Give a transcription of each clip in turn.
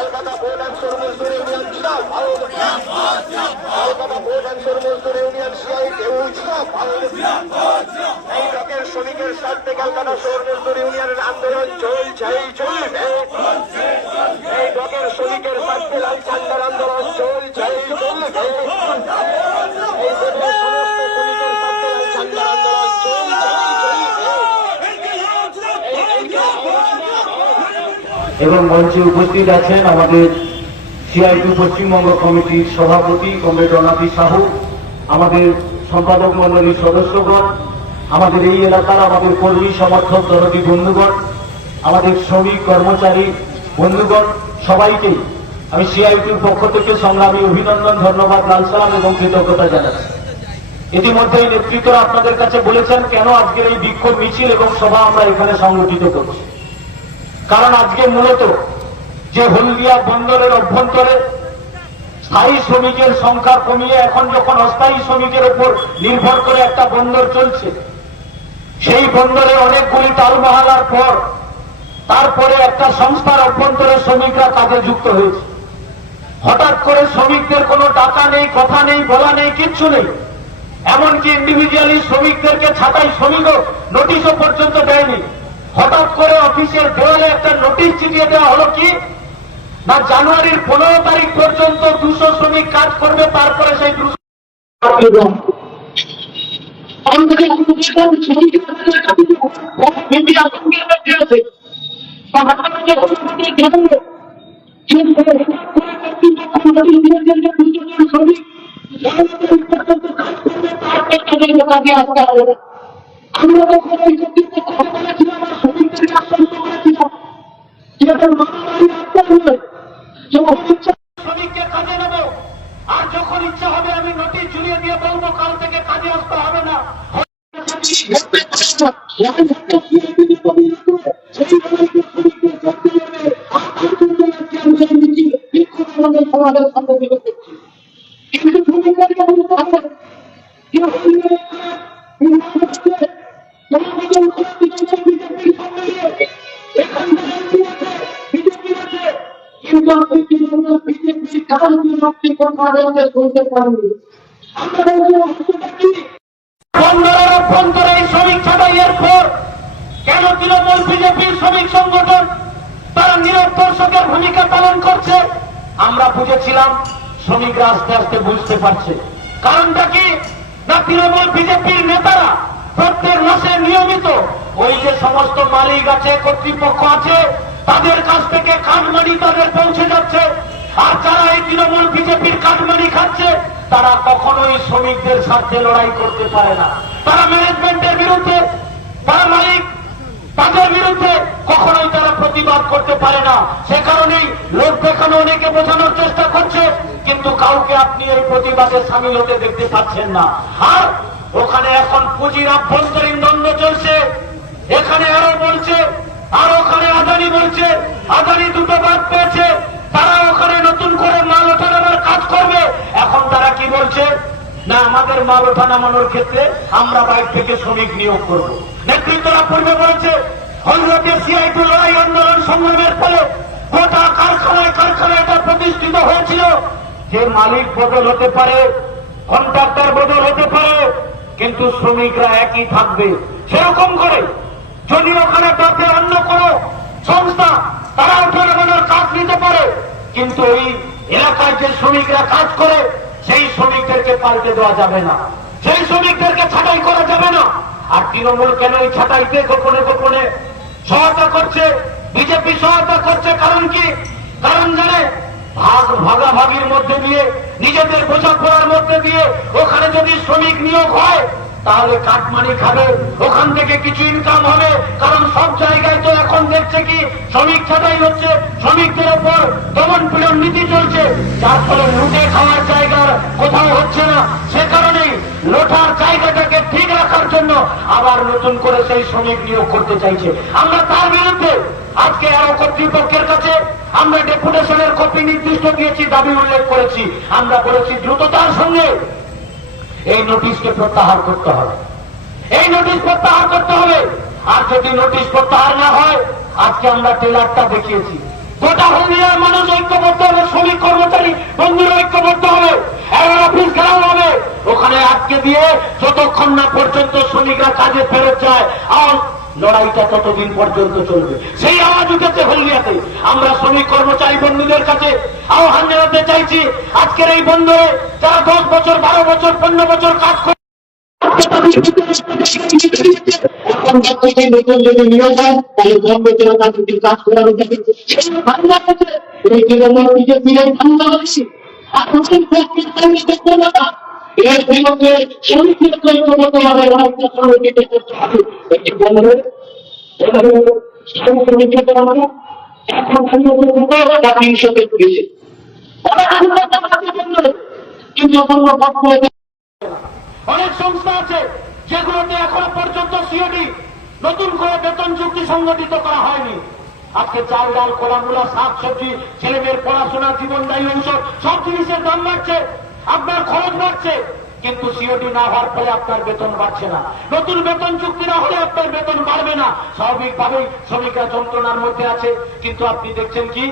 Kolkata board and শ্রম মজদুর union Kolkata board and শ্রম মজদুর union এই ব্লকের শ্রমিকের স্বার্থে কলকাতা শ্রম মজদুর ইউনিয়নের আন্দোলন চলছেই চলবে। এই ব্লকের শ্রমিকের স্বার্থে লাল ঝান্ডার আন্দোলন চলছেই চলবে। এই দেশের সমস্ত শ্রমিকের স্বার্থে লাল ঝান্ডার আন্দোলন চলছেই চলবে। এবং মঞ্চে উপস্থিত আছেন আমাদের সিআইটি পশ্চিমবঙ্গ কমিটির সভাপতি কমরেড অনাথি সাহু, আমাদের সম্পাদক মন্ডলীর সদস্যগণ, আমাদের এই এলাকার আমাদের কর্মী সমর্থক দরদী বন্ধুগণ, আমাদের শ্রমিক কর্মচারী বন্ধুগণ, সবাইকে আমি সিআইটির পক্ষ থেকে সংগ্রামী অভিনন্দন, ধন্যবাদ, লাল সালাম এবং কৃতজ্ঞতা জানাচ্ছি। ইতিমধ্যে নেতৃত্বরা আপনাদের কাছে বলেছেন কেন আজকের এই বিক্ষোভ মিছিল এবং সভা আমরা এখানে সংগঠিত করছি। কারণ আজকে মূলত যে হলদিয়া বন্দরের অভ্যন্তরে স্থায়ী শ্রমিকের সংখ্যা কমিয়ে এখন যখন অস্থায়ী শ্রমিকের উপর নির্ভর করে একটা বন্দর চলছে, সেই বন্দরে অনেকগুলি তালমহালার পর তারপরে একটা সংস্থার অভ্যন্তরে শ্রমিকরা কাজে যুক্ত হয়েছে। হঠাৎ করে শ্রমিকদের কোনো টাকা নেই, কথা নেই, বলা নেই, কিচ্ছু নেই। এমনকি ইন্ডিভিজুয়ালি শ্রমিকদেরকে ছাঁটাই শ্রমিকও নোটিশও পর্যন্ত দেয়নি। হঠাৎ করে অফিসের দেওয়ালে একটা নোটিশ চিঠিয়ে দেওয়া হলো কি না, জানুয়ারির 15 তারিখ পর্যন্ত 200 শ্রমিক কাজ করবে, তারপরে সেই 200 শ্রমিককে কাজে নেব, আর যখন ইচ্ছা হবে আমি নোটিশ ঝুলিয়ে দিয়ে বলবো কাল থেকে কাজে আসতে হবে না। বন্দরের অভ্যন্তরে শ্রমিক ছাঁটাইয়ের পর কেন তৃণমূল বিজেপির শ্রমিক সংগঠন তারা নীরব দর্শকের ভূমিকা পালন করছে? আমরা বুঝেছিলাম, শ্রমিকরা আস্তে আস্তে বুঝতে পারছে। কারণটা কি না, তৃণমূল বিজেপির নেতারা প্রত্যেক মাসে নিয়মিত ওই যে সমস্ত মালিক আছে, কর্তৃপক্ষ আছে, তাদের কাছ থেকে কাটমানি তাদের পৌঁছে যাচ্ছে। আর যারা এই তৃণমূল বিজেপির কাটমানি খাচ্ছে তারা কখনোই শ্রমিকদের স্বার্থে লড়াই করতে পারে না। তারা ম্যানেজমেন্টের বিরুদ্ধে, তারা মালিক তাদের বিরুদ্ধে কখনোই তারা প্রতিবাদ করতে পারে না। সে কারণেই লোক দেখানো অনেকে বোঝানোর চেষ্টা করছে, কিন্তু কাউকে আপনি এই প্রতিবাদে সামিল হতে দেখতে পাচ্ছেন না। আর ওখানে এখন পুঁজির আভ্যন্তরীণ দ্বন্দ্ব চলছে। এখানে আরো বলছে, আর ওখানে আদানি বলছে, আদানি দুটো বাদ পেয়েছে, তারা ওখানে নতুন করে মাল ওঠানোর কাজ করবে। এখন তারা কি বলছে না, আমাদের মাল ওঠা নামানোর ক্ষেত্রে আমরা বাইরে থেকে শ্রমিক নিয়োগ করব। নেতৃত্বরা পূর্বে বলেছে হলদিয়াতে সিআইটি লড়াই আন্দোলন সংগ্রামের ফলে গোটা কারখানায় কারখানায় এটা প্রতিষ্ঠিত হয়েছিল যে মালিক বদল হতে পারে, কন্ট্রাক্টর বদল হতে পারে, কিন্তু শ্রমিকরা একই থাকবে। সেরকম করে যদি ওখানে তাতে অন্য কোন সংস্থা তারা ওঠা নামানোর কাজ নিতে পারে, কিন্তু এই এলাকায় যে শ্রমিকরা কাজ করে সেই শ্রমিকদেরকে পাল্টে দেওয়া যাবে না, সেই শ্রমিকদেরকে ছাঁটাই করা যাবে না। আর তৃণমূল কেন এই ছাঁটাইতে গোপনে গোপনে সহায়তা করছে, বিজেপি সহায়তা করছে? কারণ কি? কারণ জানে ভাগাভাগির মধ্যে দিয়ে, নিজেদের বোঝাপড়ার মধ্যে দিয়ে ওখানে যদি শ্রমিক নিয়োগ হয় তাহলে কাটমানি খাবে, ওখান থেকে কিছু ইনকাম হবে। কারণ সব জায়গায় তো এখন দেখছে কি শ্রমিক ছাঁটাই হচ্ছে, শ্রমিকদের উপর দমন পীড়ন নীতি চলছে, যার ফলে লুটে খাওয়ার জায়গা কোথাও হচ্ছে না। সে কারণেই লোটার জায়গাটাকে ঠিক রাখার জন্য আবার নতুন করে সেই শ্রমিক নিয়োগ করতে চাইছে। আমরা তার বিরুদ্ধে আজকে আরো কর্তৃপক্ষের কাছে আমরা ডেপুটেশনের কপি নির্দিষ্ট দিয়েছি, দাবি উল্লেখ করেছি। আমরা বলেছি দ্রুততার সঙ্গে এই নোটিশকে প্রত্যাহার করতে হবে, এই নোটিশ প্রত্যাহার করতে হবে। আর যদি নোটিশ প্রত্যাহার না হয় আজকে আমরা ট্রেলারটা দেখিয়েছি। গোটা হলদিয়ার মানুষ ঐক্যবদ্ধ হবে, শ্রমিক কর্মচারী বন্ধুরা ঐক্যবদ্ধ হবে, এবার অফিস ঘেরাও হবে। ওখানে আজকে দিয়ে যতক্ষণ না পর্যন্ত শ্রমিকরা কাজে ফেরত যায়, আর লড়াইটা ততদিন পর্যন্ত চলবে। সেই আওয়াজ উঠেছে হলদিয়াতে। আমরা শ্রমিক কর্মচারী বন্ধুদের কাছে আহ্বান জানাতে চাইছি, আজকের এই বন্ধে যারা 10 বছর 12 বছর 15 বছর কাজ করে এখন নতুন যদি নিয়োগ হয় তাহলে কম বেতনে তার যদি কাজ করার এই তৃণমূল বিজেপির এই ধান্দা হচ্ছে। এখন এর বিরুদ্ধে শ্রমিকদের ঐক্যবদ্ধভাবে লড়াইটা সংগঠিত করতে হবে। একটি বন্ধু শ্রমিকদের আমরা এখন হিংসকে তুলেছে, কিন্তু অনেক সংস্থা আছে যেগুলোতে এখনো পর্যন্ত সিওডি নতুন করে বেতন চুক্তি সংগঠিত করা হয়নি। আজকে চাল ডাল কলামূলা শাক সবজি ছেলে মেয়ের পড়াশোনা জীবনদায়ী ঔষধ সব জিনিসের দাম বাড়ছে, আপনার খরচ বাড়ছে, কিন্তু সিওডি না হওয়ার ফলে আপনার বেতন বাড়ছে না। নতুন বেতন চুক্তি না হলে আপনার বেতন বাড়বে না। স্বাভাবিকভাবেই শ্রমিকরা যন্ত্রণার মধ্যে আছে। কিন্তু আপনি দেখছেন কি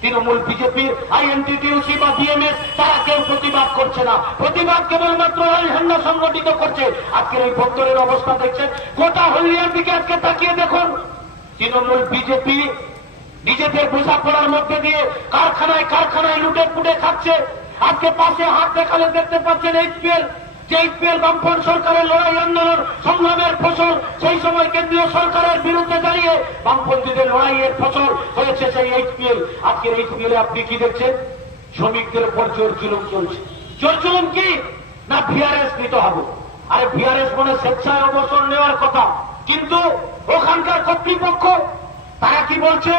তৃণমূল বিজেপির আইএনটিটিউসি বা বিএমএস তারা কেউ প্রতিবাদ করছে না। প্রতিবাদ কেবলমাত্র ঝান্ডা সংগঠিত করছে। আজকের এই বন্দরের অবস্থা দেখছেন, গোটা হলদিয়ার দিকে আজকে তাকিয়ে দেখুন। তৃণমূল বিজেপি নিজেদের বোঝাপড়ার মধ্যে দিয়ে কারখানায় কারখানায় লুটে পুটে খাচ্ছে। আজকে পাশে হাত দেখালে দেখতে পাচ্ছেন এইচপিএল, যে এইচপিএল বামফ্রন্ট সরকারের লড়াই আন্দোলন সংগ্রামের ফসল, সেই সময় কেন্দ্রীয় সরকারের বিরুদ্ধে দাঁড়িয়ে বামপন্থীদের লড়াইয়ের ফসল হয়েছে সেই এইচপিএল। আজকের এইচপিএল আপনি কি দেখছেন? শ্রমিকদের উপর জোর জুলুম চলছে। জোর জুলুম কি না ভিআরএস নিতে হবে। আরে ভিআরএস মানে স্বেচ্ছায় অবসর নেওয়ার কথা, কিন্তু ওখানকার কর্তৃপক্ষ তারা কি বলছে?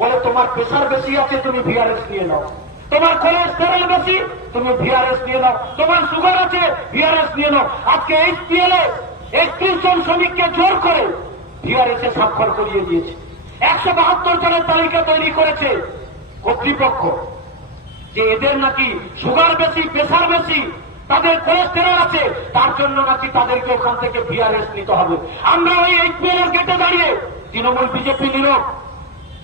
বলে তোমার প্রেশার বেশি আছে, তুমি ভিআরএস নিয়ে নাও। তোমার কোলেস্টেরল বেশি, তুমি ভিআরএস নিয়ে নাও। তোমার সুগার আছে, ভিআরএস নিয়ে নাও। আজকে এইচপিএল 31 জন শ্রমিককে জোর করে ভিআরএস এ স্বাক্ষর করিয়ে দিয়েছে। 172 জনের তালিকা তৈরি করেছে কর্তৃপক্ষ, যে এদের নাকি সুগার বেশি, প্রেশার বেশি, তাদের কোলেস্টেরল আছে, তার জন্য নাকি তাদেরকে ওখান থেকে ভিআরএস নিতে হবে। আমরা ওই এইচপিএল এর গেটে দাঁড়িয়ে তৃণমূল বিজেপি নিল,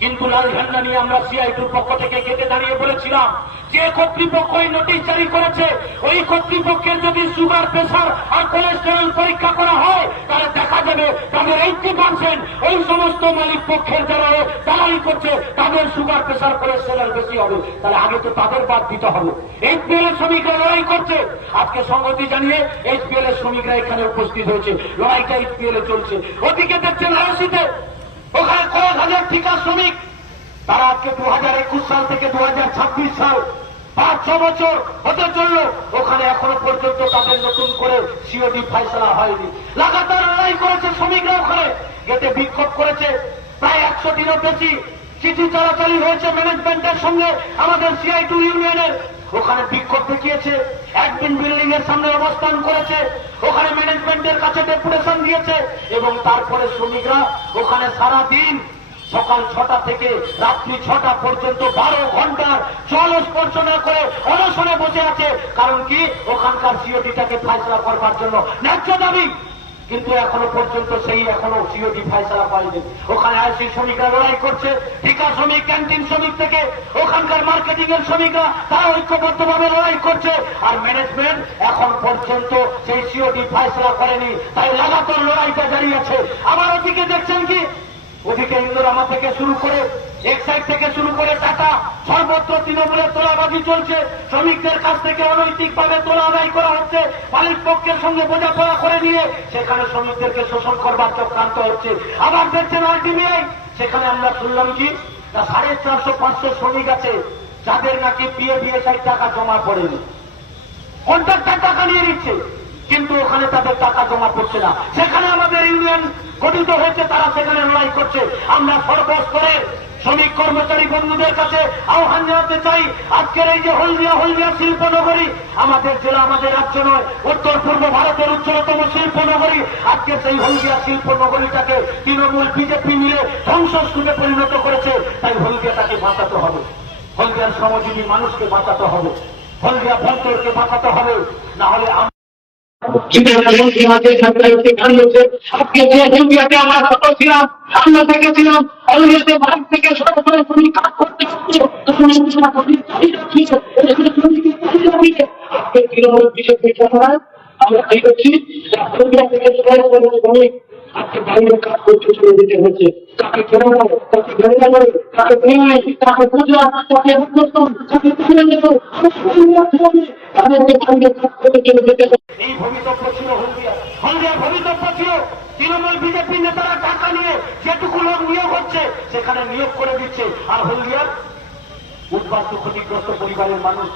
কিন্তু লাল ঝান্ডা নিয়ে আমরা সিআইটির পক্ষ থেকে গেটে দাঁড়িয়ে বলেছিলাম, যে কর্তৃপক্ষ এই নোটিশ জারি করেছে ওই কর্তৃপক্ষের যদি সুগার প্রেশার আর কোলেস্টেরল পরীক্ষা করা হয় তাহলে দেখা যাবে তাদের 80% ওই সমস্ত মালিক পক্ষের যারা দালালি করছে তাদের সুগার প্রেশার কোলেস্টেরল বেশি হবে। তাহলে আগে তো তাদের বাদ দিতে হবে। এইচপিএল এর শ্রমিকরা লড়াই করছে। আজকে সংহতি জানিয়ে এইচপিএল এর শ্রমিকরা এখানে উপস্থিত হয়েছে, লড়াইটা এইচপিএল এ চলছে। ওদিকে দেখছেন আরসিতে ওখানে কয়েক হাজার ঠিকা শ্রমিক, তারা আজকে 2021 সাল থেকে 2026 সাল 5-6 বছর হতে চলল, ওখানে এখনো পর্যন্ত তাদের নতুন করে সিওডি ফয়সালা হয়নি। লাগাতার লড়াই করেছে শ্রমিকরা, ওখানে গেটে বিক্ষোভ করেছে। প্রায় 100 দিনের বেশি চিঠি চালাচালি হয়েছে ম্যানেজমেন্টের সঙ্গে আমাদের সিআইটি ইউনিয়নের। ওখানে বিক্ষোভ দেখিয়েছে, অ্যাডমিন বিল্ডিং এর সামনে অবস্থান করেছে, ওখানে ম্যানেজমেন্টের কাছে ডেপুটেশন দিয়েছে, এবং তারপরে শ্রমিকরা ওখানে সারা দিন সকাল 6টা থেকে রাত্রি 6টা পর্যন্ত 12 ঘন্টার জল স্পর্শ না করে অনশনে বসে আছে। কারণ কি? ওখানকার সিওডিটাকে ফয়সালা করবার জন্য ন্যায্য দাবি, কিন্তু এখনো পর্যন্ত সেই এখনো সিওডি ফয়সালা পায়নি। ওখানে আইসি শ্রমিকরা লড়াই করছে, ঠিকা শ্রমিক, ক্যান্টিন শ্রমিক থেকে ওখানকার মার্কেটিং এর শ্রমিকরা তারা ঐক্যবদ্ধভাবে লড়াই করছে, আর ম্যানেজমেন্ট এখন পর্যন্ত সেই সিওডি ফয়সালা করেনি। তাই লাগাতার লড়াইটা জারি আছে। আবার ওদিকে দেখছেন কি, ওদিকে ইন্দোরামা থেকে শুরু করে এক্সাইড থেকে শুরু করে টাটা সর্বত্র তৃণমূলের তোলাবাজি চলছে। শ্রমিকদের কাছ থেকে অনৈতিকভাবে তোলা আদায় করা হচ্ছে, মালিক পক্ষের সঙ্গে বোঝাপড়া করে নিয়ে সেখানে শ্রমিকদেরকে শোষণ করবার চক্রান্ত হচ্ছে। আবার দেখছেন আলটিমিআই, সেখানে আমরা শুনলাম কি 450-500 শ্রমিক আছে যাদের নাকি পিএফ টাকা জমা পড়েনি, কন্ট্রাক্টর টাকা নিয়ে নিচ্ছে, কিন্তু ওখানে তাদের টাকা জমা পড়ছে না। সেখানে আমাদের ইউনিয়ন গঠিত হয়েছে, তারা সেখানে লড়াই করছে। আমরা সর্বস্তরে শ্রমিক কর্মচারী বন্ধুদের কাছে আহ্বান জানাতে চাই, আজকের এই যে হলদিয়া শিল্পনগরী আমাদের জেলা, আমাদের রাজ্য নয়, উত্তর পূর্ব ভারতের উচ্চতম শিল্পনগরী। আজকে সেই হলদিয়া শিল্পনগরীটাকে তৃণমূল বিজেপি মিলে ধ্বংসস্তূপে পরিণত করেছে। তাই হলদিয়াটাকে বাঁচাতে হবে, হলদিয়ার শ্রমজীবী মানুষকে বাঁচাতে হবে, হলদিয়া বন্দরকে বাঁচাতে হবে, না হলে আজকে যে হলদিয়াতে আমরা সফল ছিলাম, আমরা দেখেছিলাম অলরেডি ভারত থেকে সরকার শ্রমিক কাজ করতে হচ্ছে তৃণমূল বিজেপি সরকার আমরা এই করছি থেকে শ্রমিক আজকে বাইরে কাজ করতে চলে যেতে হচ্ছে তাকে কেন তাকে ঘরে গেল তাকে নিয়ে তাকে পূজা তাকে তাকে তুলে যেত তাদেরকে বাইরে কাজ করতে চলে যেতে এই ভবিতব্য ছিল হলদিয়া ভবিতব্য ছিল তৃণমূল বিজেপি নেতারা টাকা নিয়ে যেটুকু লোক নিয়োগ হচ্ছে সেখানে নিয়োগ করে দিচ্ছে আর হলদিয়ার উদ্বাস্তু ক্ষতিগ্রস্ত পরিবারের মানুষ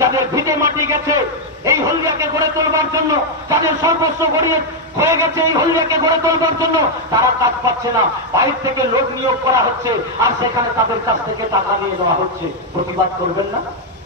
যাদের ভিটে মাটি গেছে এই হলদিয়াকে গড়ে তোলবার জন্য যাদের সর্বস্ব গড়িয়ে হয়ে গেছে এই হলদিয়াকে গড়ে তোলবার জন্য তারা কাজ পাচ্ছে না বাইরে থেকে লোক নিয়োগ করা হচ্ছে আর সেখানে তাদের কাছ থেকে টাকা নিয়ে দেওয়া হচ্ছে প্রতিবাদ করবেন না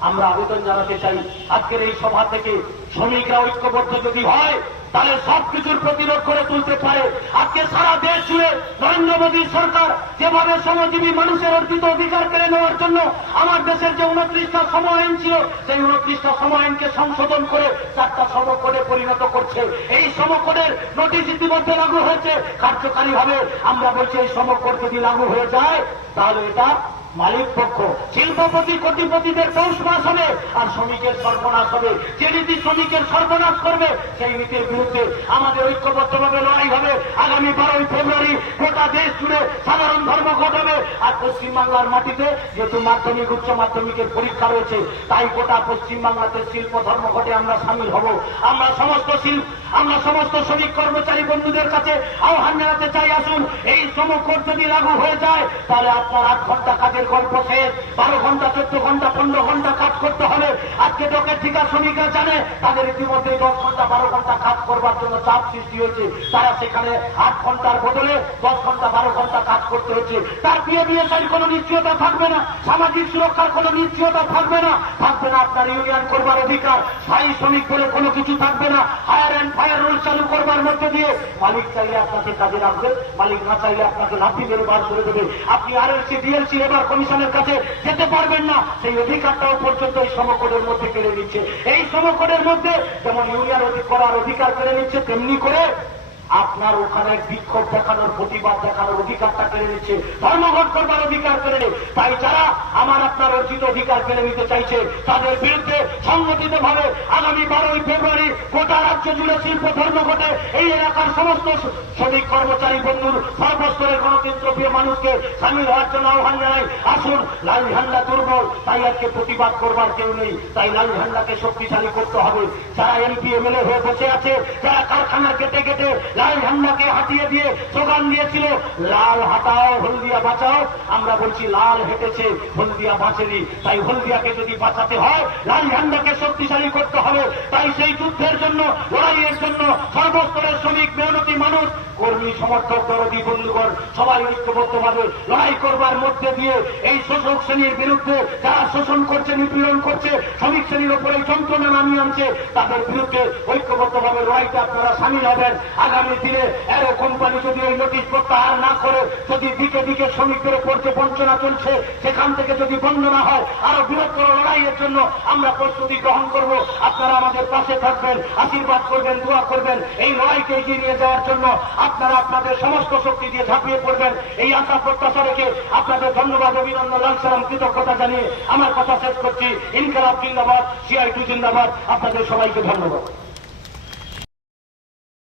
আমরা আবেদন জানাতে চাই আজকের এই সভা থেকে শ্রমিকরা ঐক্যবদ্ধ যদি হয় তাহলে সবকিছুর প্রতিরোধ করে তুলতে পারে আজকে সারা দেশ জুড়ে নরেন্দ্র মোদী সরকার যেভাবে শ্রমজীবী মানুষের অর্জিত অধিকার কেড়ে নেওয়ার জন্য আমার দেশের যে 29টা শ্রম আইন ছিল সেই 29টা শ্রম আইনকে সংশোধন করে 4টা শ্রম কোডে পরিণত করছে এই শ্রম কোডের নোটিশ ইতিমধ্যে লাগু হয়েছে কার্যকারী হবে আমরা বলছি এই শ্রম কোড যদি লাগু হয়ে যায় তাহলে এটা মালিক পক্ষ শিল্পপতি কোটিপতিদের পৌষ মাস হবে আর শ্রমিকের সর্বনাশ হবে যে নীতি শ্রমিকের সর্বনাশ করবে সেই নীতির বিরুদ্ধে আমাদের ঐক্যবদ্ধভাবে লড়াই হবে আগামী 12 ফেব্রুয়ারি গোটা দেশ জুড়ে সাধারণ ধর্মঘট হবে আর পশ্চিমবাংলার মাটিতে যেহেতু মাধ্যমিক উচ্চ মাধ্যমিকের পরীক্ষা রয়েছে তাই গোটা পশ্চিমবাংলাতে শিল্প ধর্মঘটে আমরা সামিল হব আমরা সমস্ত শ্রমিক কর্মচারী বন্ধুদের কাছে আহ্বান জানাতে চাই আসুন এই শ্রম কোড যদি লাগু হয়ে যায় তাহলে আপনার 8 ঘন্টা কাজের গল্প শেষ 12 ঘন্টা 14 ঘন্টা 15 ঘন্টা কাজ করতে হবে আজকে ডকের ঠিকা শ্রমিকরা জানে তাদের ইতিমধ্যে 10 ঘন্টা 12 ঘন্টা কাজ করবার জন্য চাপ সৃষ্টি হয়েছে তারা সেখানে 8 ঘন্টার বদলে 10 ঘন্টা 12 ঘন্টা কাজ করতে হচ্ছে তার পিএফের কোনো নিশ্চয়তা থাকবে না সামাজিক সুরক্ষার কোনো নিশ্চয়তা থাকবে না আপনার ইউনিয়ন করবার অধিকার স্থায়ী শ্রমিক বলে কোনো কিছু থাকবে না হায়ার অ্যান্ড ফায়ার রুল চালু করবার মধ্যে দিয়ে মালিক চাইলে আপনাকে কাজে রাখবে মালিক না চাইলে আপনাকে লাঠি মেরে বার করে দেবে আপনি আরএলসি ডিএলসি এবার কমিশনের কাছে যেতে পারবেন না সেই অধিকারটাও পর্যন্ত এই সমকোডের মধ্যে কেড়ে নিচ্ছে এই সমকোডের মধ্যে যেমন ইউনিয়ন করার অধিকার কেড়ে নিচ্ছে তেমনি করে আপনার ওখানে বিক্ষোভ দেখানোর প্রতিবাদ দেখানোর অধিকারটা কেড়ে নিচ্ছে ধর্মঘট করবার অধিকার কেড়ে নেই তাই যারা আপনার অর্জিত অধিকার কেড়ে নিতে চাইছে তাদের বিরুদ্ধে সংগঠিত ভাবে আগামী 12 ফেব্রুয়ারি গোটা রাজ্য জুড়ে শিল্প ধর্মঘটে এই এলাকার সমস্ত শ্রমিক কর্মচারী বন্ধুর সর্বস্তরের গণতন্ত্রপ্রিয় মানুষকে সামিল হওয়ার জন্য আহ্বান জানাই আসুন লাল ঝান্ডা দুর্বল তাই আজকে প্রতিবাদ করবার কেউ নেই তাই লাল ঝান্ডাকে শক্তিশালী করতে হবে যারা এমপি এমএলএ হয়ে বসে আছে যারা কারখানা কেটে কেটে লাল ঝান্ডাকে হাতিয়ে দিয়ে স্লোগান দিয়েছিল লাল হাটাও হলদিয়া বাঁচাও আমরা বলছি লাল হেঁটেছে হলদিয়া বাঁচেনি তাই হলদিয়াকে যদি বাঁচাতে হয় লাল ঝান্ডাকে শক্তিশালী করতে হবে তাই সেই যুদ্ধের জন্য লড়াইয়ের জন্য সর্বস্তরের শ্রমিক মেহনতি মানুষ কর্মী সমর্থক দরদি বন্ধুগণ সবাই ঐক্যবদ্ধভাবে লড়াই করবার মধ্যে দিয়ে এই শোষক শ্রেণীর বিরুদ্ধে যারা শোষণ করছে নিপীড়ন করছে শ্রমিক শ্রেণীর উপরে যন্ত্রণা নামিয়ে আনছে তাদের বিরুদ্ধে ঐক্যবদ্ধভাবে লড়াইতে আপনারা সামিল হবেন আগামী দিনে এরো কোম্পানি যদি এই নোটিশ প্রত্যাহার না করে যদি দিকে দিকে শ্রমিকদের উপর যে বঞ্চনা চলছে সেখান থেকে যদি বন্ধ না হয় আরো বৃহত্তর লড়াইয়ের জন্য আমরা প্রস্তুতি গ্রহণ করব আপনারা আমাদের পাশে থাকবেন আশীর্বাদ করবেন দোয়া করবেন এই লড়াইকে এগিয়ে নিয়ে যাওয়ার জন্য আপনারা আপনাদের সমস্ত শক্তি দিয়ে ঝাঁপিয়ে পড়বেন এই আশা প্রত্যাশা রেখে আপনাদের ধন্যবাদ অভিনন্দন লাল সালাম কৃতজ্ঞতা জানিয়ে আমার কথা শেষ করছি ইনকিলাব জিন্দাবাদ সিআইটি জিন্দাবাদ আপনাদের সবাইকে ধন্যবাদ